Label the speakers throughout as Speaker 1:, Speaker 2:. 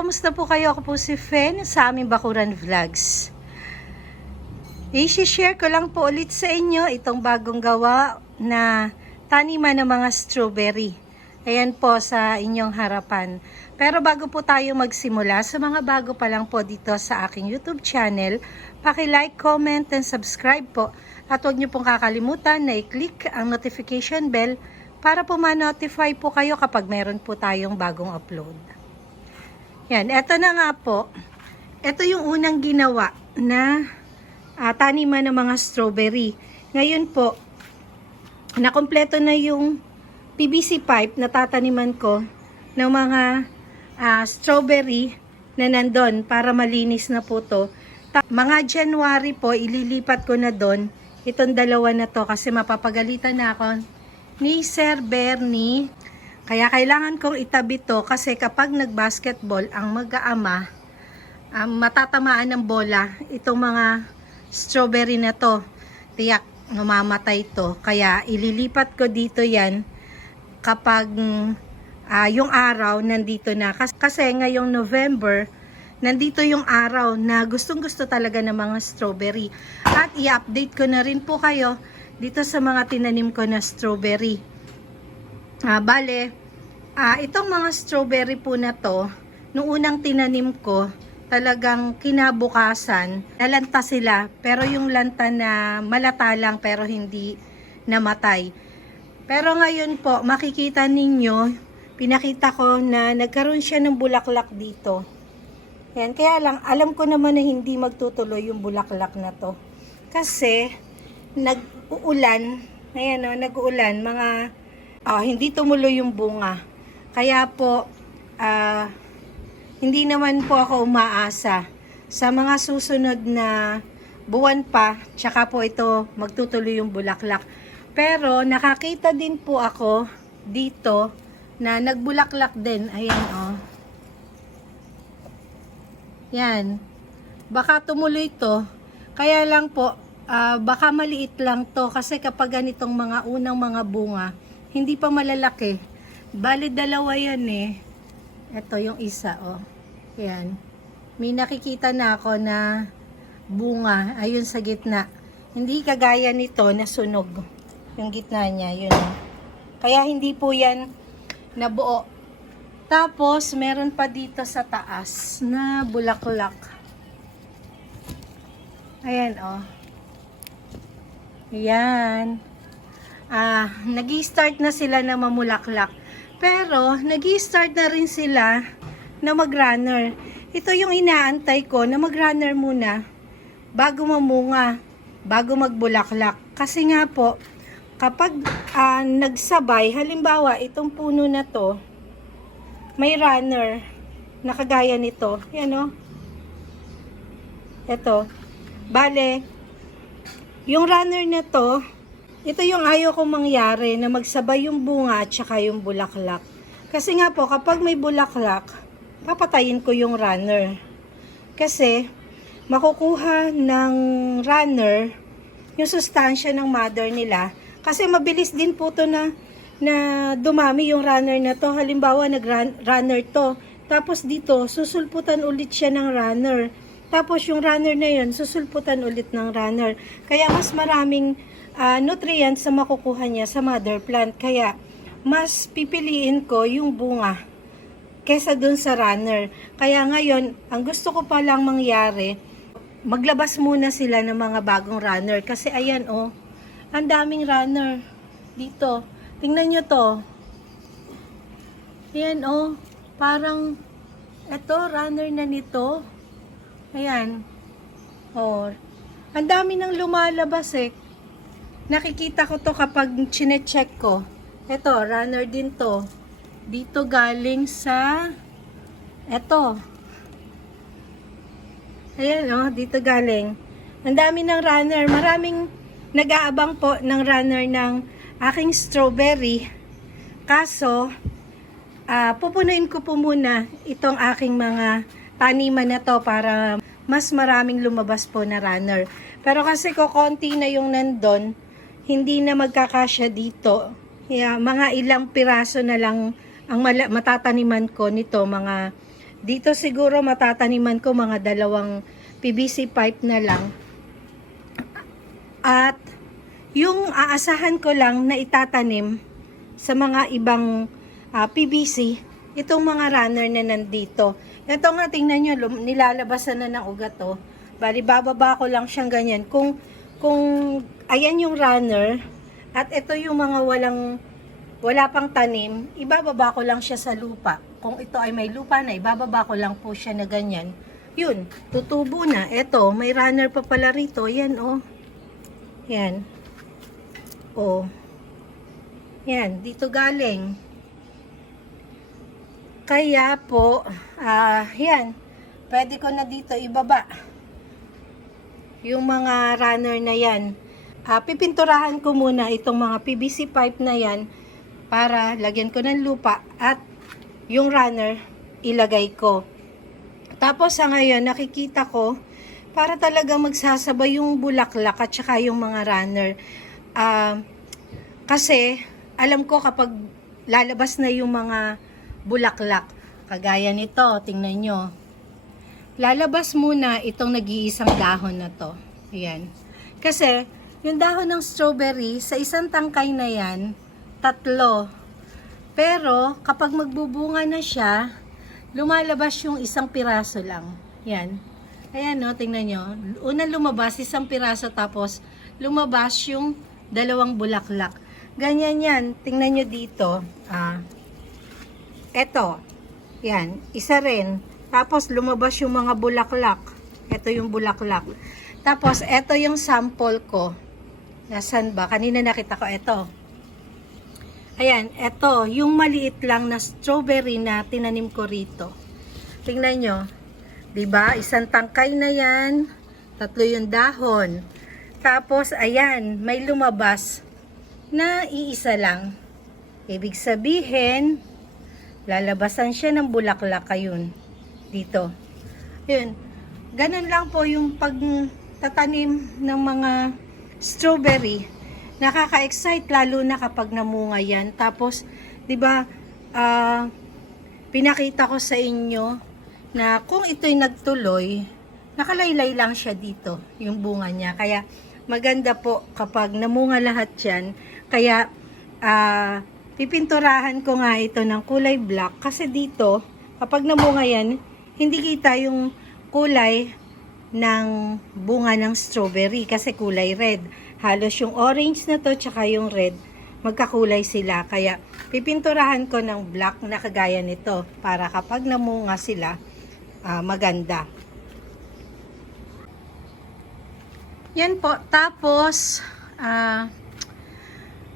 Speaker 1: kamusta po kayo? Ako po si Fen sa aming Bakuran Vlogs. I-share ko lang po ulit sa inyo itong bagong gawa na taniman ng mga strawberry. Ayan po sa inyong harapan. Pero bago po tayo magsimula, sa mga bago pa lang po dito sa aking YouTube channel, paki-like, comment, and subscribe po. At huwag niyo pong kakalimutan na i-click ang notification bell para po ma-notify po kayo kapag meron po tayong bagong upload. Yan, eto na nga po. Ito yung unang ginawa na ah, taniman ng mga strawberry. Ngayon po, nakompleto na yung PVC pipe na tataniman ko ng mga ah, strawberry na nandun para malinis na po to. Ta- mga January po, ililipat ko na doon itong dalawa na to kasi mapapagalitan na ako ni Sir Bernie kaya kailangan kong itabi to kasi kapag nag-basketball ang mag-aama, um, matatamaan ng bola itong mga strawberry na to. Tiyak, mamamatay to. Kaya ililipat ko dito yan kapag ah, yung araw nandito na. Kas- Kasi ngayong November, nandito yung araw na gustong gusto talaga ng mga strawberry. At i-update ko na rin po kayo dito sa mga tinanim ko na strawberry. Ah, bale, ah, itong mga strawberry po na to, nung unang tinanim ko, talagang kinabukasan, nalanta sila, pero yung lanta na malata lang pero hindi namatay. Pero ngayon po, makikita ninyo, pinakita ko na nagkaroon siya ng bulaklak dito. Yan, kaya lang, alam ko naman na hindi magtutuloy yung bulaklak na to. Kasi, nag-uulan, ayan o, nag-uulan, mga, ah, hindi tumuloy yung bunga. Kaya po, ah, hindi naman po ako umaasa sa mga susunod na buwan pa, tsaka po ito magtutuloy yung bulaklak. Pero nakakita din po ako dito na nagbulaklak din. Ayan oh. Yan. Baka tumuloy to. Kaya lang po, ah, baka maliit lang to kasi kapag ganitong mga unang mga bunga, hindi pa malalaki. Bali dalawa yan eh. Ito yung isa oh. Yan. May nakikita na ako na bunga ayun sa gitna. Hindi kagaya nito na sunog. Yung gitna niya, yun. oh. Kaya hindi po yan nabuo. Tapos, meron pa dito sa taas na bulaklak. Ayan, oh. Ayan. Ah, nag start na sila na mamulaklak. Pero, nag start na rin sila na mag-runner. Ito yung inaantay ko na mag-runner muna bago mamunga, bago magbulaklak. Kasi nga po, kapag ah, nagsabay, halimbawa, itong puno na to, may runner na kagaya nito. Yan o. Ito. Bale, yung runner na to, ito yung ayaw kong mangyari na magsabay yung bunga at saka yung bulaklak. Kasi nga po, kapag may bulaklak, papatayin ko yung runner. Kasi, makukuha ng runner yung sustansya ng mother nila. Kasi mabilis din po to na, na dumami yung runner na to. Halimbawa, nag-runner to. Tapos dito, susulputan ulit siya ng runner. Tapos yung runner na yun, susulputan ulit ng runner. Kaya mas maraming ah, nutrients sa makukuha niya sa mother plant. Kaya mas pipiliin ko yung bunga kesa dun sa runner. Kaya ngayon, ang gusto ko pa lang mangyari, maglabas muna sila ng mga bagong runner. Kasi ayan oh, ang daming runner dito. Tingnan nyo to. Ayan oh, parang eto runner na nito. Ayan. Oh, ang dami nang lumalabas eh. Nakikita ko to kapag chine-check ko. Eto, runner din to. Dito galing sa eto. Ayan oh, dito galing. Ang dami ng runner. Maraming nag-aabang po ng runner ng aking strawberry. Kaso, ah pupunuin ko po muna itong aking mga taniman na to para mas maraming lumabas po na runner. Pero kasi ko konti na yung nandun, hindi na magkakasya dito. Kaya mga ilang piraso na lang ang matataniman ko nito, mga Dito siguro matataniman ko mga dalawang PVC pipe na lang. At yung aasahan ko lang na itatanim sa mga ibang ah, PVC, itong mga runner na nandito. Ito nga, tingnan nyo, nilalabasan na ng ugat to. Bali, bababa ko lang siyang ganyan. Kung, kung ayan yung runner, at ito yung mga walang, wala pang tanim, ibababa ko lang siya sa lupa. Kung ito ay may lupa na, ibababa ko lang po siya na ganyan. Yun, tutubo na. Ito, may runner pa pala rito. Yan, oh. Yan. Oh. Yan, dito galing. Kaya po, ah, yan. Pwede ko na dito ibaba. Yung mga runner na yan. Ah, pipinturahan ko muna itong mga PVC pipe na yan para lagyan ko ng lupa at yung runner ilagay ko. Tapos sa ngayon nakikita ko para talaga magsasabay yung bulaklak at saka yung mga runner. Ah, kasi alam ko kapag lalabas na yung mga bulaklak, kagaya nito, tingnan nyo. Lalabas muna itong nag-iisang dahon na to. Ayan. Kasi, yung dahon ng strawberry, sa isang tangkay na yan, tatlo. Pero, kapag magbubunga na siya, lumalabas yung isang piraso lang. Yan. Ayan, no, tingnan nyo. Unang lumabas, isang piraso, tapos lumabas yung dalawang bulaklak. Ganyan yan. Tingnan nyo dito. Ah, eto. Yan. Isa rin. Tapos lumabas yung mga bulaklak. Ito yung bulaklak. Tapos eto yung sample ko. Nasaan ba? Kanina nakita ko ito. Ayan, eto. Yung maliit lang na strawberry na tinanim ko rito. Tingnan nyo. ba? Isang tangkay na yan. Tatlo yung dahon. Tapos, ayan, may lumabas na iisa lang. Ibig sabihin, lalabasan siya ng bulaklak ayun. Dito. Yun. Ganun lang po yung pagtatanim ng mga strawberry. Nakaka-excite lalo na kapag namunga yan. Tapos, 'di ba, ah, pinakita ko sa inyo na kung ito'y nagtuloy, nakalaylay lang siya dito, yung bunga niya. Kaya maganda po kapag namunga lahat yan. Kaya ah, pipinturahan ko nga ito ng kulay black kasi dito, kapag namunga yan, hindi kita yung kulay ng bunga ng strawberry kasi kulay red. Halos yung orange na to tsaka yung red, magkakulay sila. Kaya pipinturahan ko ng black na kagaya nito para kapag namunga sila, ah, maganda. Yan po. Tapos, ah,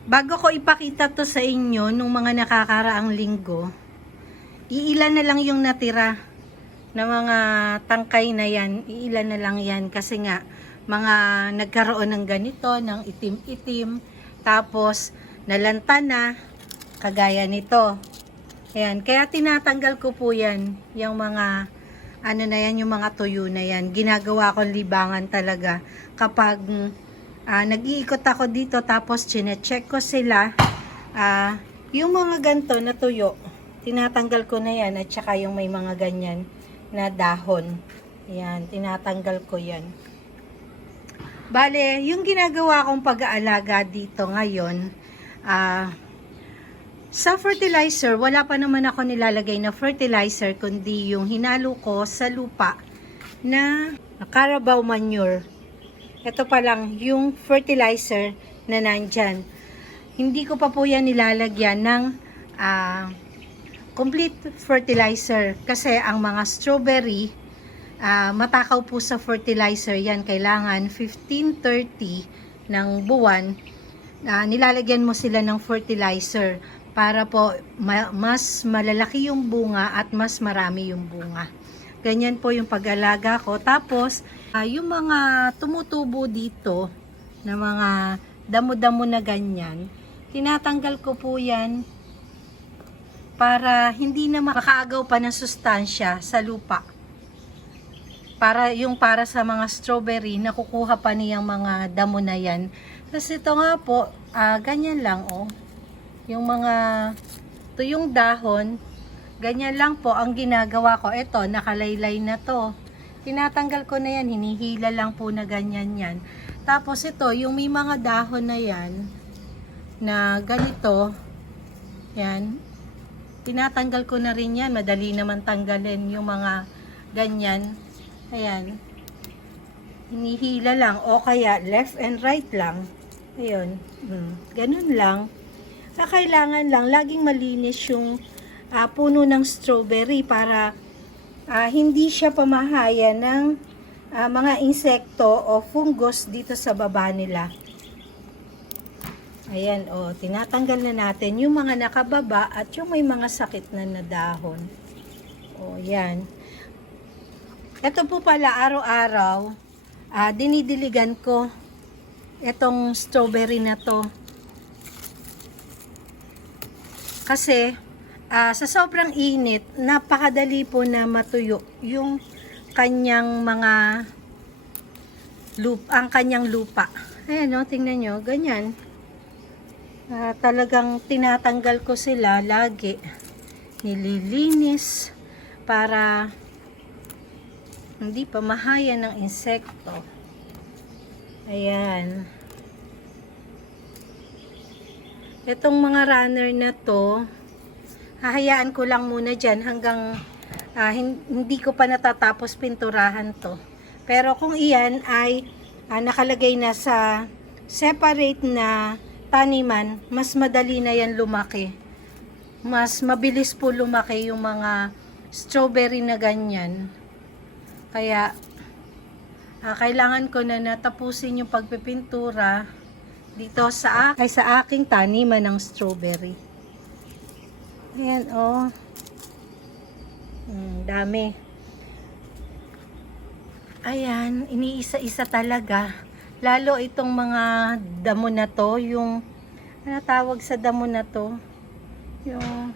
Speaker 1: bago ko ipakita to sa inyo nung mga nakakaraang linggo, iilan na lang yung natira na mga tangkay na yan. Iilan na lang yan kasi nga mga nagkaroon ng ganito, ng itim-itim. Tapos, nalanta na, kagaya nito. Ayan, kaya tinatanggal ko po yan, yung mga, ano na yan, yung mga tuyo na yan. Ginagawa kong libangan talaga. Kapag ah, nag-iikot ako dito, tapos chinecheck ko sila, ah, yung mga ganto na tuyo, tinatanggal ko na yan, at saka yung may mga ganyan na dahon. Ayan, tinatanggal ko yan. Bale, yung ginagawa kong pag-aalaga dito ngayon, ah, sa fertilizer, wala pa naman ako nilalagay na fertilizer, kundi yung hinalo ko sa lupa na Carabao manure. Ito pa lang, yung fertilizer na nandyan. Hindi ko pa po yan nilalagyan ng ah, complete fertilizer kasi ang mga strawberry ah, matakaw po sa fertilizer yan. Kailangan 15-30 ng buwan ah, nilalagyan mo sila ng fertilizer para po ma- mas malalaki yung bunga at mas marami yung bunga. Ganyan po yung pag-alaga ko. Tapos ah, yung mga tumutubo dito na mga damo-damo na ganyan tinatanggal ko po yan para hindi na makaagaw pa ng sustansya sa lupa. Para yung para sa mga strawberry, nakukuha pa niyang mga damo na yan. Kasi ito nga po, ah, ganyan lang oh. Yung mga tuyong dahon, Ganyan lang po ang ginagawa ko. Ito, nakalaylay na to. Tinatanggal ko na yan, hinihila lang po na ganyan yan. Tapos ito, yung may mga dahon na yan, na ganito, yan, tinatanggal ko na rin yan. Madali naman tanggalin yung mga ganyan. Ayan. Hinihila lang. O kaya left and right lang. Ayun. Hmm. Ganun lang. Sa kailangan lang, laging malinis yung ah, puno ng strawberry para ah, hindi siya pamahaya ng ah, mga insekto o fungus dito sa baba nila. Ayan, o, tinatanggal na natin yung mga nakababa at yung may mga sakit na na dahon. O, yan. Ito po pala, araw-araw, ah, dinidiligan ko itong strawberry na to. Kasi, ah, sa sobrang init, napakadali po na matuyo yung kanyang mga lupa, ang kanyang lupa. Ayan o, tingnan nyo, ganyan. Ah, talagang tinatanggal ko sila lagi. Nililinis para hindi pa mahaya ng insekto. Ayan. Itong mga runner na to, hahayaan ko lang muna dyan hanggang hin- hindi ko pa natatapos pinturahan to. Pero kung iyan ay ah, nakalagay na sa separate na taniman, mas madali na yan lumaki. Mas mabilis po lumaki yung mga strawberry na ganyan. Kaya, ah, kailangan ko na natapusin yung pagpipintura dito sa, ay sa aking taniman ng strawberry. Ayan, oh. Mm, dami. Ayan, iniisa-isa talaga. Lalo itong mga damo na to, yung, ano tawag sa damo na to? Yung,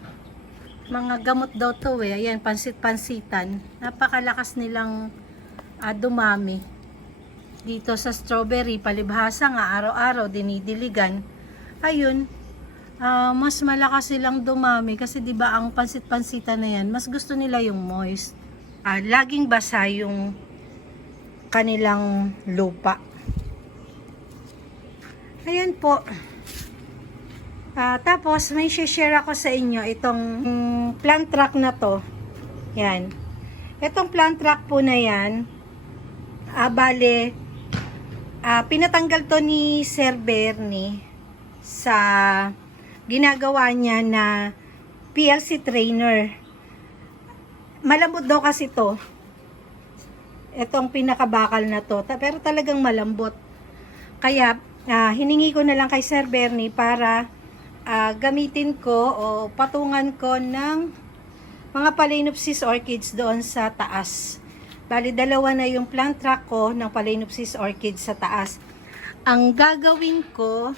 Speaker 1: mga gamot daw to eh. Ayan, pansit-pansitan. Napakalakas nilang ah, dumami. Dito sa strawberry, palibhasa nga, araw-araw, dinidiligan. Ayun, ah, mas malakas silang dumami kasi 'di ba ang pansit-pansitan na 'yan, mas gusto nila yung moist. Ah, laging basa yung kanilang lupa. Ayan po. Ah, tapos may share ako sa inyo itong mm, plant track na to. Yan. Itong plant track po na yan, ah, bale, ah, pinatanggal to ni Sir Bernie sa ginagawa niya na PLC trainer. Malambot daw kasi to. Itong pinakabakal na to. Pero talagang malambot. Kaya, ah, hiningi ko na lang kay Sir Bernie para ah, gamitin ko o patungan ko ng mga Phalaenopsis orchids doon sa taas. Bali, dalawa na yung plant track ko ng Phalaenopsis orchids sa taas. Ang gagawin ko,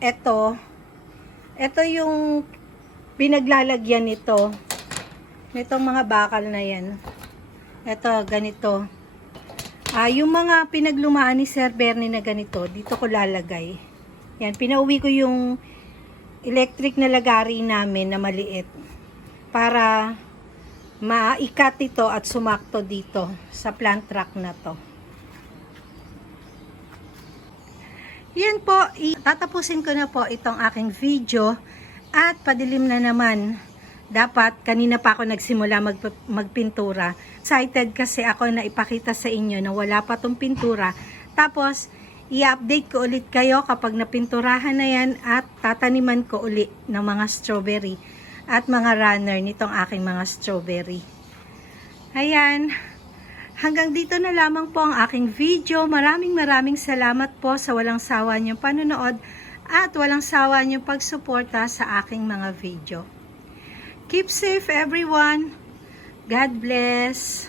Speaker 1: eto, eto yung pinaglalagyan nito. Nitong mga bakal na yan. Eto, ganito. Ah, yung mga pinaglumaan ni Sir Bernie na ganito, dito ko lalagay. Yan, pinauwi ko yung electric na lagari namin na maliit para maikat ito at sumakto dito sa plant track na to. Yan po, tatapusin ko na po itong aking video at padilim na naman. Dapat, kanina pa ako nagsimula mag, magpintura. Excited kasi ako na ipakita sa inyo na wala pa tong pintura. Tapos, i-update ko ulit kayo kapag napinturahan na yan at tataniman ko ulit ng mga strawberry at mga runner nitong aking mga strawberry. Ayan. Hanggang dito na lamang po ang aking video. Maraming maraming salamat po sa walang sawa niyong panonood at walang sawa niyong pagsuporta sa aking mga video. Keep safe everyone. God bless.